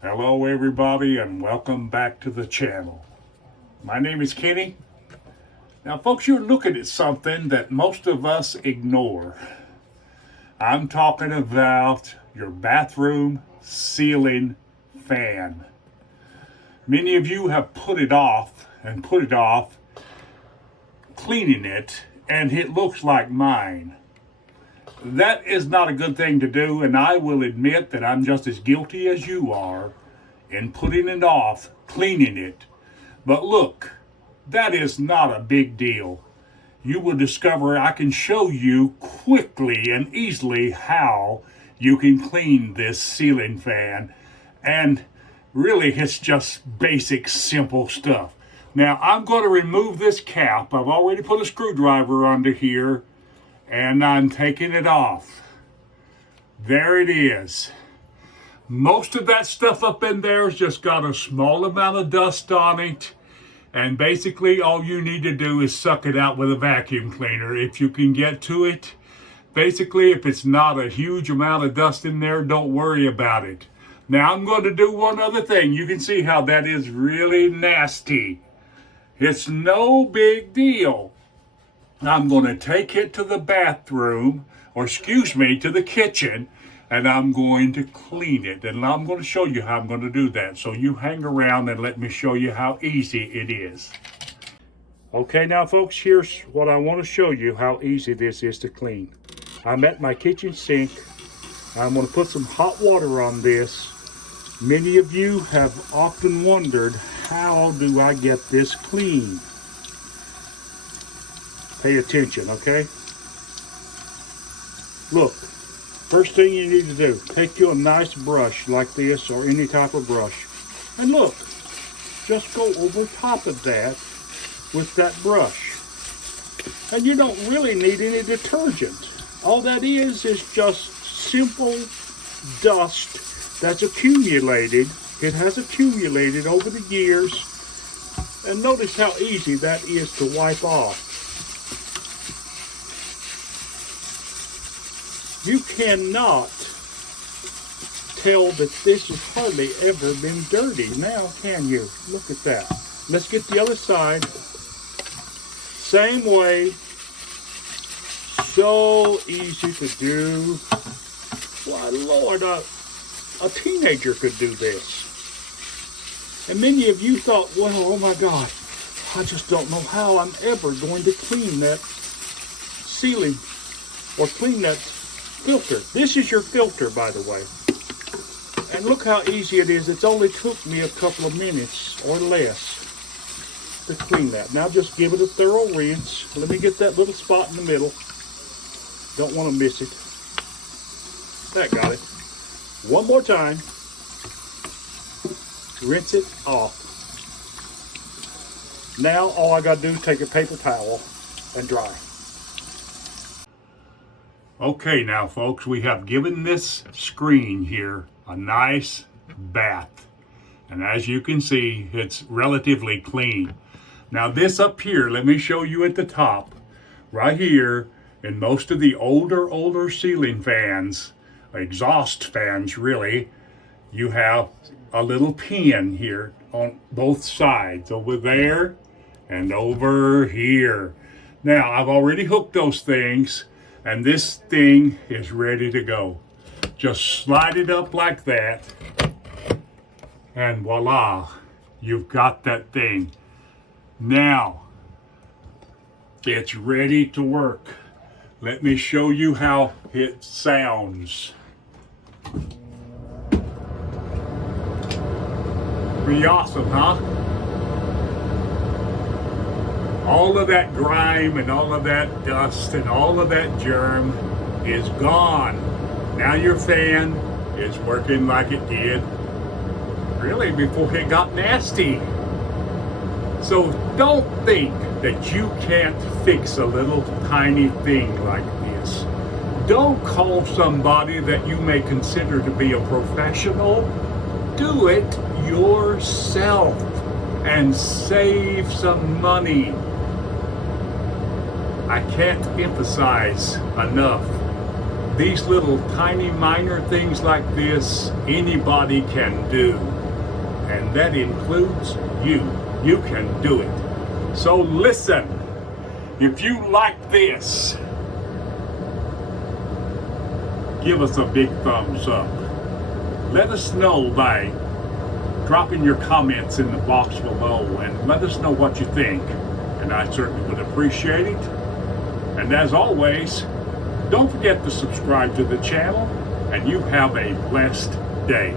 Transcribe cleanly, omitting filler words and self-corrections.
Hello everybody and welcome back to the channel. My name is Kenny. Now folks, you're looking at something that most of us ignore. I'm talking about your bathroom ceiling fan. Many of you have put it off cleaning it, and it looks like mine. That is not a good thing to do, and I will admit that I'm just as guilty as you are in putting it off, cleaning it. But look, that is not a big deal. You will discover I can show you quickly and easily how you can clean this ceiling fan. And really, it's just basic, simple stuff. Now, I'm going to remove this cap. I've already put a screwdriver under here, and I'm taking it off. There it is. Most of that stuff up in there has just got a small amount of dust on it. And basically all you need to do is suck it out with a vacuum cleaner if you can get to it. Basically, if it's not a huge amount of dust in there, don't worry about it. Now I'm going to do one other thing. You can see how that is really nasty. It's no big deal. I'm going to take it to the bathroom, or excuse me, to the kitchen, and I'm going to clean it. And I'm going to show you how I'm going to do that. So you hang around and let me show you how easy it is. Okay, now folks, here's what I want to show you how easy this is to clean. I'm at my kitchen sink. I'm going to put some hot water on this. Many of you have often wondered, how do I get this clean? Pay attention, okay? Look, first thing you need to do, take you a nice brush like this or any type of brush. And look, just go over top of that with that brush. And you don't really need any detergent. All that is just simple dust that's accumulated. It has accumulated over the years. And notice how easy that is to wipe off. You cannot tell that this has hardly ever been dirty now, can you? Look at that. Let's get the other side. Same way. So easy to do. Why, Lord, a teenager could do this. And many of you thought, well, oh my God, I just don't know how I'm ever going to clean that ceiling or clean that filter. This is your filter, by the way. And look how easy it is. It's only took me a couple of minutes or less to clean that. Now just give it a thorough rinse. Let me get that little spot in the middle. Don't want to miss it. That got it. One more time. Rinse it off. Now all I got to do is take a paper towel and dry. Okay, now folks, we have given this screen here a nice bath. And as you can see, it's relatively clean. Now this up here, let me show you at the top. Right here, in most of the older ceiling fans, exhaust fans really, you have a little pin here on both sides, over there and over here. Now, I've already hooked those things, and this thing is ready to go. Just slide it up like that, and voila, you've got that thing. Now, it's ready to work. Let me show you how it sounds. Pretty awesome, huh? All of that grime and all of that dust and all of that germ is gone. Now your fan is working like it did really before it got nasty. So don't think that you can't fix a little tiny thing like this. Don't call somebody that you may consider to be a professional. Do it yourself and save some money. I can't emphasize enough these little tiny minor things like this, anybody can do. And that includes you. You can do it. So listen, if you like this, give us a big thumbs up. Let us know by dropping your comments in the box below and let us know what you think. And I certainly would appreciate it. And as always, don't forget to subscribe to the channel, and you have a blessed day.